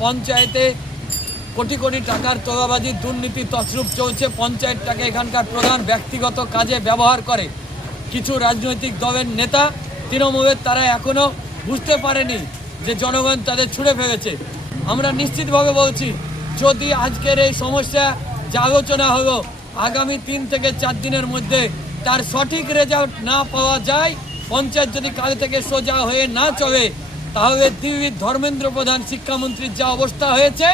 পঞ্চায়েতে কোটি কোটি টাকার তোলাবাজি দুর্নীতি তছরূপ চলছে। পঞ্চায়েত টাকা এখানকার প্রধান ব্যক্তিগত কাজে ব্যবহার করে। কিছু রাজনৈতিক দলের নেতা তৃণমূলের তারা এখনও বুঝতে পারেনি যে জনগণ তাদের ছুঁড়ে ফেলেছে। আমরা নিশ্চিতভাবে বলছি, যদি আজকের এই সমস্যা যে আলোচনা হলো আগামী 3 থেকে 4 দিনের মধ্যে তার সঠিক রেজাল্ট না পাওয়া যায়, পঞ্চায়েত যদি কাল থেকে সোজা হয়ে না চলে, তাহলে দিল্লির ধর্মেন্দ্র প্রধান শিক্ষামন্ত্রীর যা অবস্থা হয়েছে,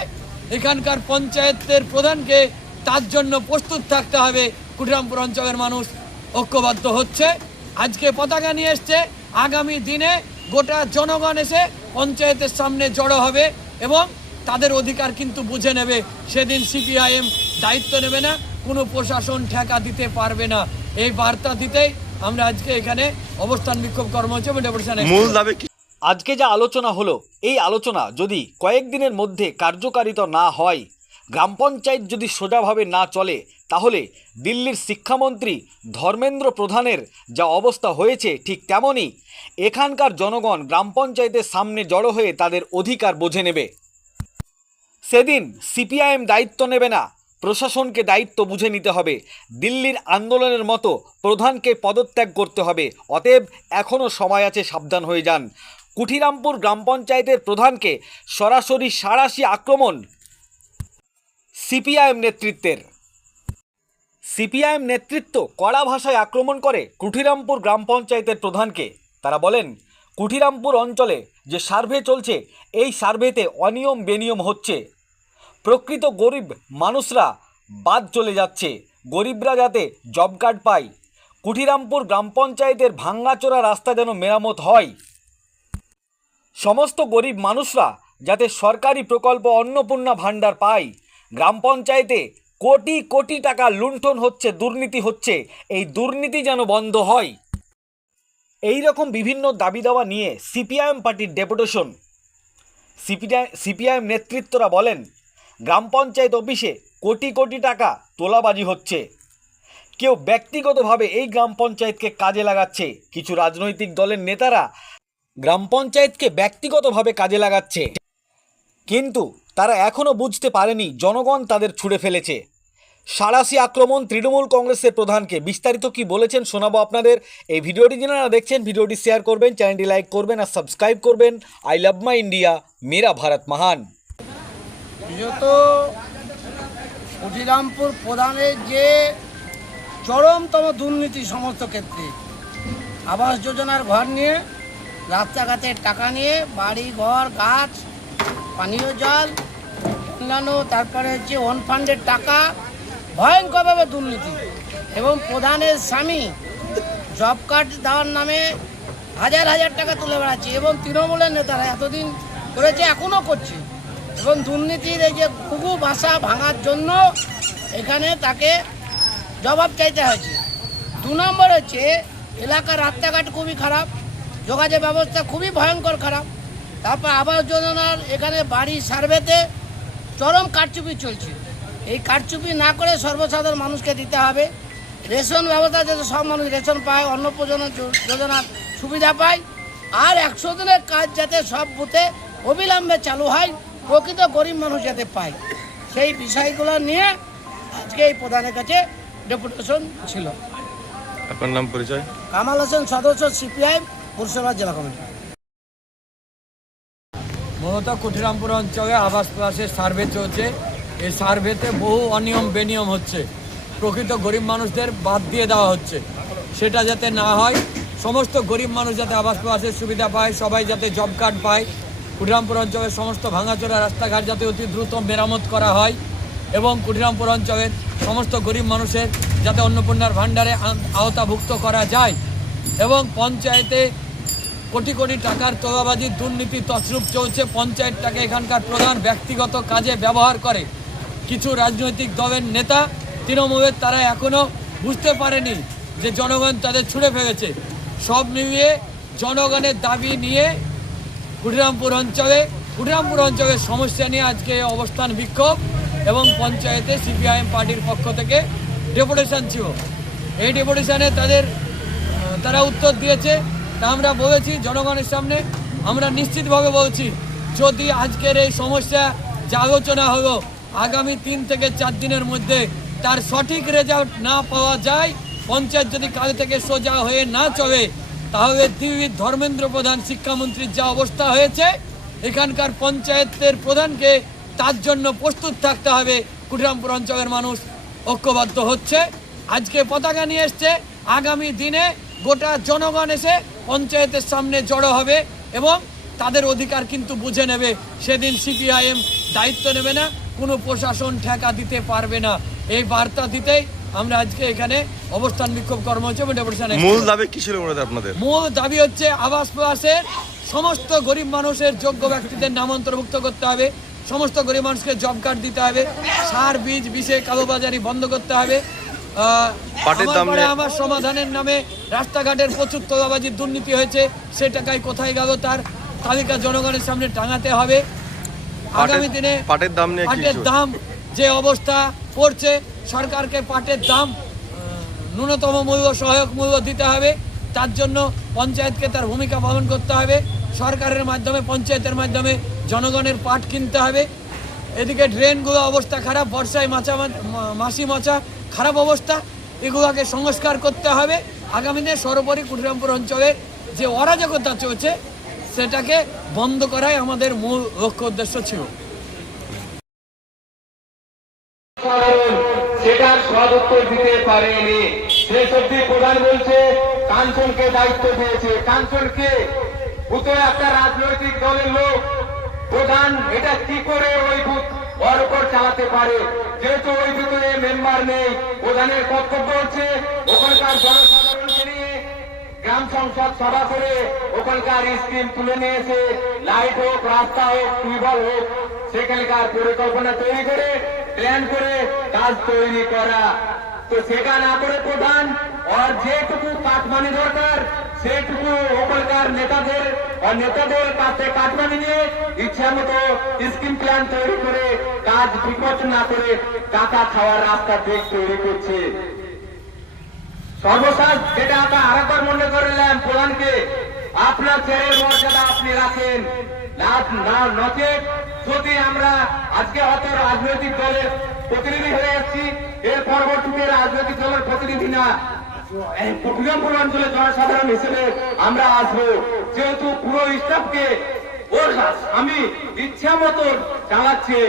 এখানকার পঞ্চায়েতের প্রধানকে তার জন্য প্রস্তুত থাকতে হবে। কুঠিরামপুর অঞ্চলের মানুষ ঐক্যবদ্ধ হচ্ছে, আজকে পতাকা নিয়ে এসছে। আগামী দিনে গোটা জনগণ এসে পঞ্চায়েতের সামনে জড়ো হবে এবং তাদের অধিকার কিন্তু বুঝে নেবে। সেদিন সিপিআইএম দায়িত্ব নেবে না, কোনো প্রশাসন ঠেকা দিতে পারবে না। এই বার্তা দিতেই আমরা আজকে এখানে অবস্থান বিক্ষোভ কর্মসূচি মূল দাবি কি? আজকে যা আলোচনা হলো, এই আলোচনা যদি কয়েকদিনের মধ্যে কার্যকারিতা না হয়, গ্রাম পঞ্চায়েত যদি সোজাভাবে না চলে, তাহলে দিল্লির শিক্ষামন্ত্রী ধর্মেন্দ্র প্রধানের যা অবস্থা হয়েছে ঠিক তেমনই এখানকার জনগণ গ্রাম পঞ্চায়েতের সামনে জড়ো হয়ে তাদের অধিকার বুঝে নেবে। সেদিন সিপিআইএম দায়িত্ব নেবে না, প্রশাসনকে দায়িত্ব বুঝে নিতে হবে। দিল্লির আন্দোলনের মতো প্রধানকে পদত্যাগ করতে হবে। অতএব এখনও সময় আছে, সাবধান হয়ে যান। কুঠিরামপুর গ্রাম পঞ্চায়েতের প্রধানকে সরাসরি সাঁড়াশি আক্রমণ সিপিআইএম নেতৃত্বের। সিপিআইএম নেতৃত্ব কড়া ভাষায় আক্রমণ করে কুঠিরামপুর গ্রাম পঞ্চায়েতের প্রধানকে। তারা বলেন, কুঠিরামপুর অঞ্চলে যে সার্ভে চলছে, এই সার্ভেতে অনিয়ম বেনিয়ম হচ্ছে। প্রকৃত গরিব মানুষরা বাদ চলে যাচ্ছে, গরিবরা যাতে জব কার্ড পায়। কুঠিরামপুর গ্রাম পঞ্চায়েতের ভাঙ্গাচোরা রাস্তা যেন মেরামত হয়। সমস্ত গরিব মানুষরা যাতে সরকারি প্রকল্প অন্নপূর্ণা ভাণ্ডার পায়। গ্রাম পঞ্চায়েতে কোটি কোটি টাকা লুণ্ঠন হচ্ছে, দুর্নীতি হচ্ছে, এই দুর্নীতি যেন বন্ধ হয়। এই রকম বিভিন্ন দাবি দাওয়া নিয়ে সিপিআইএম পার্টির ডেপুটেশন। সিপিআইএম নেতৃত্বরা বলেন, গ্রাম পঞ্চায়েত অফিসে কোটি কোটি টাকা তোলাবাজি হচ্ছে। কেউ ব্যক্তিগতভাবে এই গ্রাম পঞ্চায়েতকে কাজে লাগাচ্ছে। কিছু রাজনৈতিক দলের নেতারা গ্রাম পঞ্চায়েতকে ব্যক্তিগতভাবে কাজে লাগাচ্ছে, কিন্তু তারা এখনও বুঝতে পারেনি জনগণ তাদের ছুঁড়ে ফেলেছে। সাঁড়াশি আক্রমণ তৃণমূল কংগ্রেসের প্রধানকে। বিস্তারিত কি বলেছেন শোনাবো আপনাদের। এই ভিডিওটি যারা দেখছেন, ভিডিওটি শেয়ার করবেন, চ্যানেলটি লাইক করবেন আর সাবস্ক্রাইব করবেন। আই লাভ মাই ইন্ডিয়া, মেরা ভারত মহান। যত কুঠিরামপুর প্রধানের যে চরমতম দুর্নীতি সমস্ত ক্ষেত্রে, আবাস যোজনার ঘর নিয়ে, রাস্তাঘাটের টাকা নিয়ে, বাড়ি ঘর গাছ পানীয় জল অন্যান্য, তারপরে হচ্ছে ওয়ান ফান্ডের টাকা, ভয়ঙ্করভাবে দুর্নীতি। এবং প্রধানের স্বামী জব কার্ড দেওয়ার নামে হাজার হাজার টাকা তুলে বেড়াচ্ছে এবং তৃণমূলের নেতারা এতদিন করেছে, এখনও করছে। এবং দুর্নীতির এই যে ঘুঘু ভাষা ভাঙার জন্য এখানে তাকে জবাব চাইতে হয়েছে। 2 নম্বর হচ্ছে এলাকার রাস্তাঘাট খুবই খারাপ, যোগাযোগ ব্যবস্থা খুবই ভয়ঙ্কর খারাপ। তারপর আবাস যোজনার এখানে বাড়ি সার্ভেতে চরম কারচুপি চলছে। এই কারচুপি না করে সর্বসাধারণ মানুষকে দিতে হবে। রেশন ব্যবস্থা যাতে সব মানুষ রেশন পায়, অন্নপ্রাশন যোজনার সুবিধা পায়, আর 100 দিনের কাজ যাতে সব বুথে অবিলম্বে চালু হয়, প্রকৃত গরিব মানুষ যাতে পায়, সেই বিষয়গুলো নিয়ে আজকে এই প্রধানের কাছে ডেপুটেশন ছিল। আপনার নাম পরিচয়? কামাল হোসেন, সদস্য সিপিআইএম মুর্শিদাবাদ জেলা কমিটি। মূলত কুঠিরামপুর অঞ্চলে আবাস প্লাসের সার্ভে চলছে। এই সার্ভেতে বহু অনিয়ম বেনিয়ম হচ্ছে, প্রকৃত গরিব মানুষদের বাদ দিয়ে দেওয়া হচ্ছে। সেটা যাতে না হয়, সমস্ত গরিব মানুষ যাতে আবাস প্লাসের সুবিধা পায়, সবাই যাতে জব কার্ড পায়, কুঠিরামপুর অঞ্চলের সমস্ত ভাঙাচোরা রাস্তাঘাট যাতে অতি দ্রুত মেরামত করা হয় এবং কুঠিরামপুর অঞ্চলের সমস্ত গরিব মানুষের যাতে অন্নপূর্ণার ভাণ্ডারে আওতাভুক্ত করা যায়। এবং পঞ্চায়েতে কোটি কোটি টাকার তোলাবাজি দুর্নীতি তছরূপ চলছে। পঞ্চায়েত টাকা এখানকার প্রধান ব্যক্তিগত কাজে ব্যবহার করে। কিছু রাজনৈতিক দলের নেতা তৃণমূলের তারা এখনও বুঝতে পারেনি যে জনগণ তাদের ছুঁড়ে ফেলেছে। সব মিলিয়ে জনগণের দাবি নিয়ে কুঠিরামপুর অঞ্চলের সমস্যা নিয়ে আজকে অবস্থান বিক্ষোভ এবং পঞ্চায়েতে সিপিআইএম পার্টির পক্ষ থেকে ডেপুটেশন ছিল। এই ডেপুটেশনে তারা উত্তর দিয়েছে। তা আমরা বলেছি জনগণের সামনে, আমরা নিশ্চিতভাবে বলছি, যদি আজকের এই সমস্যা যা আলোচনা হলো আগামী 3 থেকে 4 দিনের মধ্যে তার সঠিক রেজাল্ট না পাওয়া যায়, পঞ্চায়েত যদি কাল থেকে সোজা হয়ে না চলে, তাহলে দিল্লির ধর্মেন্দ্র প্রধান শিক্ষামন্ত্রীর যা অবস্থা হয়েছে, এখানকার পঞ্চায়েতের প্রধানকে তার জন্য প্রস্তুত থাকতে হবে। কুটিরামপুর অঞ্চলের মানুষ ঐক্যবদ্ধ হচ্ছে, আজকে পতাকা নিয়ে এসছে, আগামী দিনে গোটা জনগণ এসে পঞ্চায়েতের সামনে জড়ো হবে এবং তাদের অধিকার কিন্তু বুঝে নেবে। সেদিন সিপিআইএম দায়িত্ব নেবে না, কোনো প্রশাসন ঠেকা দিতে পারবে না। এই বার্তা দিতেই আমরা আজকে এখানে অবস্থান বিক্ষোভ কর্মসূচি এবং ডেপুটেশন। মূল দাবি কি ছিল আপনাদের? মূল দাবি হচ্ছে আবাস প্লাসের সমস্ত গরিব মানুষের যোগ্য ব্যক্তিদের নাম অন্তর্ভুক্ত করতে হবে, সমস্ত গরিব মানুষকে জব কার্ড দিতে হবে, সার বীজ বিষে কালোবাজারি বন্ধ করতে হবে। আমার সমাধানের নামে রাস্তাঘাটের প্রচুর তোলাবাজির দুর্নীতি হয়েছে, সে টাকায় কোথায় গেল তার তালিকা জনগণের সামনে টাঙাতে হবে। আগামী দিনে পাটের দাম যে অবস্থা পড়ছে, সরকারকে পাটের দাম ন্যূনতম মূল্য সহায়ক মূল্য দিতে হবে, তার জন্য পঞ্চায়েতকে তার ভূমিকা পালন করতে হবে। সরকারের মাধ্যমে পঞ্চায়েতের মাধ্যমে জনগণের পাট কিনতে হবে। এদিকে ড্রেনগুলো অবস্থা খারাপ, বর্ষায় মাছি মাছা খারাপ অবস্থা, এগুলোকে সংস্কার করতে হবে। আগামী দিনে সর্বোপরি কুটিরামপুর অঞ্চলে যে অরাজকতা চলছে সেটাকে বন্ধ করাই আমাদের মূল লক্ষ্য উদ্দেশ্য ছিল। সেটার সদুত্তর দিতে পারেনি। শেষ অব্দি প্রধান বলছে কাঞ্চনকে দায়িত্ব দিয়েছে। কাঞ্চনকে বুথে একটা রাজনৈতিক দলের লোক প্রধান এটা কি করে ওই বুথ ওর উপর চালাতে পারে? যেহেতু ওই বুথে মেম্বার নেই, প্রধানের কর্তব্য হচ্ছে ওখানকার জনসাধারণকে নিয়ে গ্রাম সংসদ সভা করে ওখানকার স্কিম তুলে নিয়েছে, লাইট হোক, রাস্তা হোক, টিউবওয়েল হোক, সেখানকার পরিকল্পনা তৈরি করে প্ল্যান করে কাজ তৈরি করা। তো সেটা না করে প্রধান আর যেটুকু কাটমানি দরকার সেটুকু ওখানকার নেতাদের কাছে কাটমানি নিয়ে ইচ্ছা মতো স্কিম প্ল্যান তৈরি করে কাজ বিপদ না করে টাকা খাওয়ার রাস্তা দিক তৈরি করছে। সর্বশেষ যেটা আমরা আরেকবার মনে করলাম প্রধানকে, আপনার চেয়ারের মর্যাদা আপনি রাখেন, নচেত যদি আমরা আজকে হয়তো রাজনৈতিক দলের প্রতিনিধি হয়ে যাচ্ছি, এর পরবর্তীতে রাজনৈতিক দলের প্রতিনিধি না, কুটিরামপুর অঞ্চলের জনসাধারণ হিসেবে আমরা আসবো। যেহেতু পুরো স্টাফকে ওর আমি ইচ্ছা মতো চালাচ্ছে,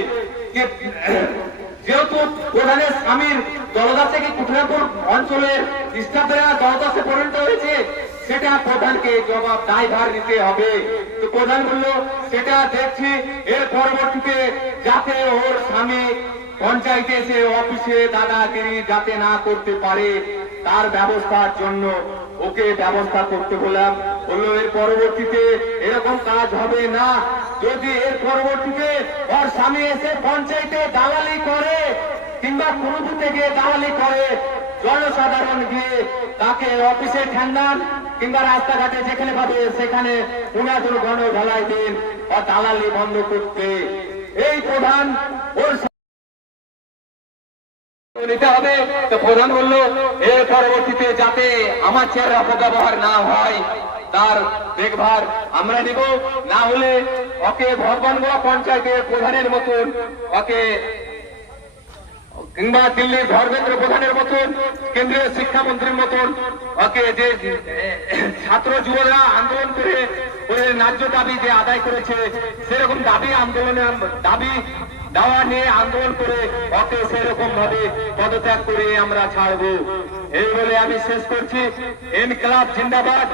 যেহেতু প্রধানের স্বামীর দলদাস থেকে কুটিরামপুর অঞ্চলের স্টাফেরা দলদাসে পরিণত হয়েছে, সেটা প্রধানকে জবাব দায়ভার নিতে হবে। তো প্রধান বলল সেটা দেখছি, এর পরবর্তীতে যাতে ওর স্বামী পঞ্চায়েতে এসে অফিসে দাদাগিরি যাতে না করতে পারে তার ব্যবস্থার জন্য ওকে ব্যবস্থা করতে বললাম। বললো এর পরবর্তীতে এরকম কাজ হবে না। যদি এর পরবর্তীতে ওর স্বামী এসে পঞ্চায়েতে দালালি করে কিংবা কোনো থেকে দালালি করে, জনসাধারণ গিয়ে তাকে অফিসে ঠ্যাঙ্গান কিংবা রাস্তাঘাটে যেখানে পাবে সেখানে পুনরায় গণ ঢালাই দিন ও দালালি বন্ধ করতে এই প্রধান ওর নিতে হবে। তো প্রধান বললো এর পরবর্তীতে যাতে আমার চেয়ারের অপব্যবহার না হয় তার দেখভার আমরা নিব, না হলে ওকে ভগবানগোয়া পঞ্চায়েতের প্রধানের মতন ওকে কিংবা দিল্লির ধর্মেন্দ্র প্রধানের মতন, কেন্দ্রীয় শিক্ষামন্ত্রীর মতন ওকে যে ছাত্র যুবরা আন্দোলন করে ওই ন্যায্য দাবি যে আদায় করেছে সেরকম দাবি দাওয়া নিয়ে আন্দোলন করে ওকে সেরকম ভাবে পদত্যাগ করে আমরা ছাড়বো। এই বলে আমি শেষ করছি। ইনকিলাব জিন্দাবাদ।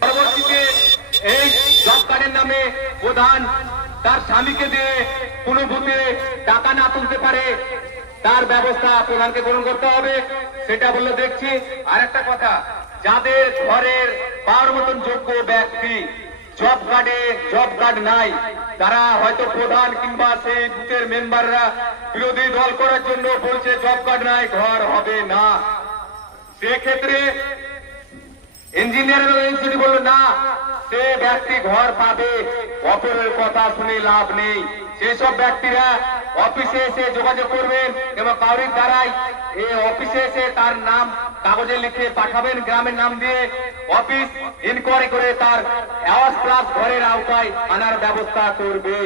পরবর্তীতে এই জব কার্ডের নামে প্রধান তার স্বামীকে দিয়ে কোন বুথে টাকা না তুলতে পারে তার ব্যবস্থা প্রধানকে গ্রহণ করতে হবে, সেটা বললে দেখছি। আর একটা কথা, যাদের ঘরের পাওয়ার মতন যোগ্য ব্যক্তি জব কার্ড নাই, তারা হয়তো প্রধান কিংবা সেই বুথের মেম্বাররা বিরোধী দল করার জন্য বলছে জব কার্ড নাই, ঘর হবে না। সেক্ষেত্রে ইঞ্জিনিয়ার যদি বলল না সে ব্যক্তি ঘর পাবে, অপরের কথা শুনে লাভ নেই। সেসব ব্যক্তিরা অফিসে এসে যোগাযোগ করবেন এবং কাউরির দ্বারাই অফিসে এসে তার নাম কাগজে লিখে পাঠাবেন গ্রামের নাম দিয়ে, অফিস ইনকোয়ারি করে তার আওয়াজ প্লাস ঘরের আওতায় আনার ব্যবস্থা করবে।